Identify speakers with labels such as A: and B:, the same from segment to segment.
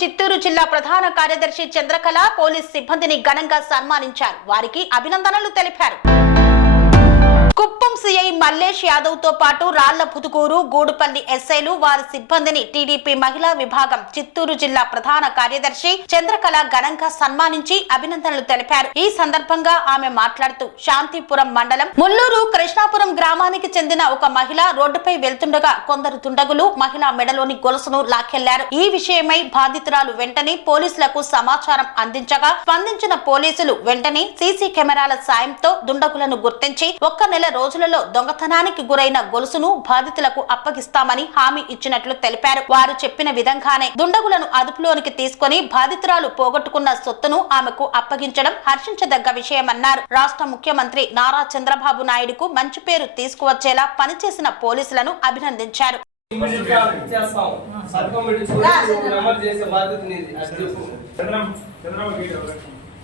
A: చిత్తూరు జిల్లా ప్రధాన కార్యదర్శి చంద్రకళ పోలీస్ సిబ్బందిని ఘనంగా సన్మానించారు. వారికి అభినందనలు తెలిపారు. సిఐ మల్లేష్ యాదవ్తో పాటు రాళ్ళ పుదుకూరు గూడుపల్లి ఎస్ఐలు వారి సిబ్బందిని టీడీపీ మహిళా విభాగం చిత్తూరు జిల్లా ప్రధాన కార్యదర్శి చంద్రకళ ఘనంగా సన్మానించి అభినందనలు తెలిపారు. ఈ సందర్భంగా ఆమె మాట్లాడుతూ శాంతిపురం మండలం ముల్లూరు కృష్ణాపురం గ్రామానికి చెందిన ఒక మహిళ రోడ్డుపై వెళ్తుండగా కొందరు తుండగులు మహిళ మెడలోని గొలుసును లాక్కెళ్ళారు. ఈ విషయమై బాధితురాలు వెంటనే పోలీసులకు సమాచారం అందించగా స్పందించిన పోలీసులు వెంటనే సీసీ కెమెరాల సాయంతో దుండగులను గుర్తించి ఒక్క నెల రోజులలో దొంగతనానికి గురైన గొలుసును బాధితులకు అప్పగిస్తామని హామీ ఇచ్చినట్లు తెలిపారు. వారు చెప్పిన విధంగానే దుండగులను అదుపులోనికి తీసుకొని బాధితురాలు పోగొట్టుకున్న సొత్తును ఆమెకు అప్పగించడం హర్షించదగ్గ విషయమన్నారు. రాష్ట్ర ముఖ్యమంత్రి నారా చంద్రబాబు నాయుడుకు మంచి పేరు తీసుకువచ్చేలా పనిచేసిన పోలీసులను అభినందించారు.
B: చంద్రబాబు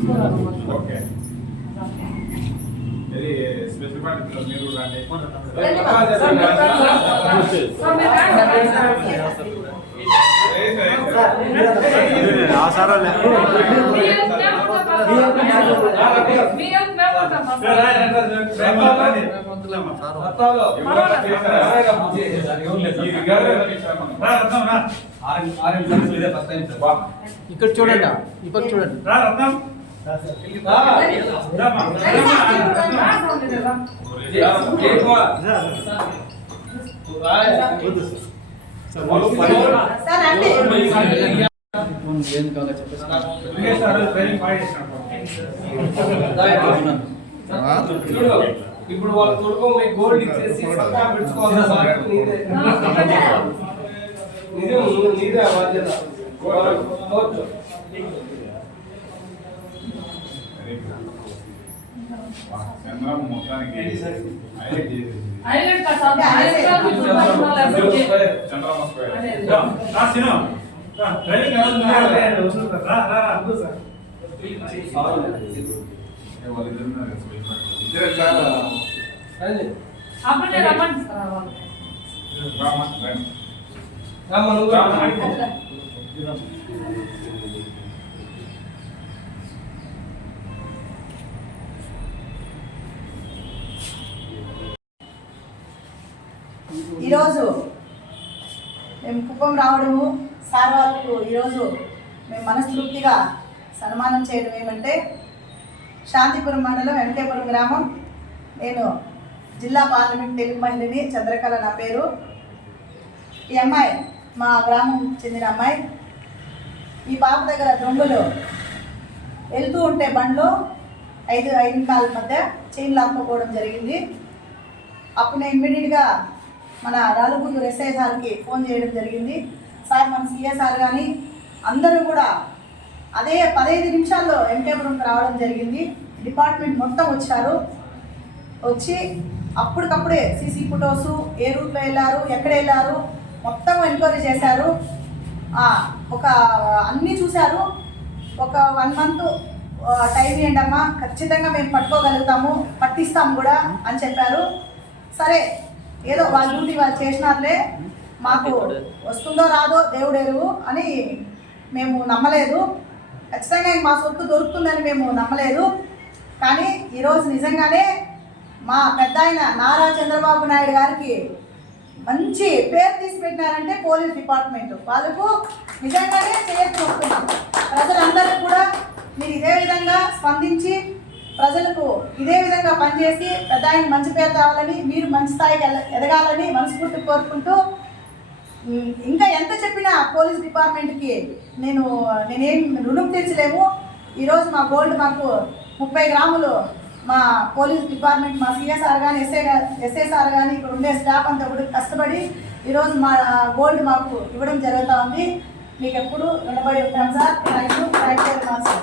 C: ఒకే కదా చెప్తాం.
B: అబ్బాయిలే దా సింహం
C: రాసింది కదా?
B: దా సింహం ఇంత ఓకే ఇది స్పెషల్ పార్టీ మీరు రండి
C: రత్నాలు. రాయగా బుజ్జి.
B: ఈ గారు రా రత్నం రా వా.
D: ఇక్కడ చూడండి పక్క చూడండి
B: రా రత్నం
C: రా.
B: రామా.
C: ఏ కుమార్. రాయ.
D: ఏం కావాలో చెప్పేసి
B: వెంకటేష్ గారు ట్రైనింగ్ బాగా చేసినాడు.
C: చూడు ఇప్పుడు వాళ్ళ తోడుకో మీకు గోల్డ్ ఇచ్చేసి సత్తా పెట్టుకోవాల్సిన బాధ్యత నీదే నీదే నువ్వు- నీదే ఆ బాధ్యత కోర్టు
B: చంద్రం మొత్తానికి చంద్రమ్మ వాళ్ళిద్దరు
E: ఈరోజు మేము కుప్పం రావడము సార్ వాళ్ళకు ఈరోజు మేము మనస్ఫూర్తిగా సన్మానం చేయడం ఏమంటే శాంతిపురం మండలం వెంకటేపురం గ్రామం. నేను జిల్లా పార్లమెంట్ తెలుగు మహిళని చంద్రకళ నా పేరు. ఈ అమ్మాయి మా గ్రామం చెందిన అమ్మాయి. ఈ పాప దగ్గర దొంగలు వెళ్తూ ఉంటే బండ్లో ఐదు ఐదు కాల మధ్య చైన్ లాక్కోపోవడం జరిగింది. అప్పుడు నేను ఇమ్మీడియట్గా మన రాలుగుంటూరు ఎస్ఐ సార్కి ఫోన్ చేయడం జరిగింది. సార్ మన సీఏ సార్ కానీ అందరూ కూడా అదే పదహైదు నిమిషాల్లో ఎంకేపురంకి రావడం జరిగింది. డిపార్ట్మెంట్ మొత్తం వచ్చారు. వచ్చి అప్పటికప్పుడే సీసీ ఫొటోస్ ఏ రూట్లో వెళ్ళారు ఎక్కడ వెళ్ళారు మొత్తం ఎంక్వైరీ చేశారు. ఒక అన్నీ చూశారు. ఒక వన్ మంత్ టైం ఇవ్వండి ఖచ్చితంగా మేము పట్టుకోగలుగుతాము పట్టిస్తాము కూడా అని చెప్పారు. సరే ఏదో వాళ్ళ డ్యూటీ వాళ్ళు చేసినారులే మాకు వస్తుందో రాదో దేవుడెరువు అని మేము నమ్మలేదు. ఖచ్చితంగా మా సొత్తు దొరుకుతుందని మేము నమ్మలేదు. కానీ ఈరోజు నిజంగానే మా పెద్ద ఆయన నారా చంద్రబాబు నాయుడు గారికి మంచి పేరు తీసి పెట్టినారంటే పోలీస్ డిపార్ట్మెంట్. వాళ్ళకు నిజంగానే చేయొచ్చు వస్తున్నాం ప్రజలందరూ కూడా మీరు ఇదే విధంగా స్పందించి ప్రజలకు ఇదే విధంగా పనిచేసి పెద్ద ఆయన మంచి పేరు తేవాలని మీరు మంచి స్థాయికి ఎల- ఎదగాలని మనస్ఫూర్తి కోరుకుంటూ ఇంకా ఎంత చెప్పినా పోలీస్ డిపార్ట్మెంట్కి నేను నేనేం రుణం తీర్చలేము. ఈరోజు మా గోల్డ్ మాకు ముప్పై గ్రాములు మా పోలీస్ డిపార్ట్మెంట్ మా సిఎస్ఆర్ కానీ ఎస్ఐ ఎస్ఐ సార్ కానీ ఇక్కడ ఉండే స్టాఫ్ అంతా కూడా కష్టపడి ఈరోజు మా గోల్డ్ మాకు ఇవ్వడం జరుగుతూ ఉంది. మీకు ఎప్పుడు రుణపడి ఉంటాం sir. Thank you thank you sir.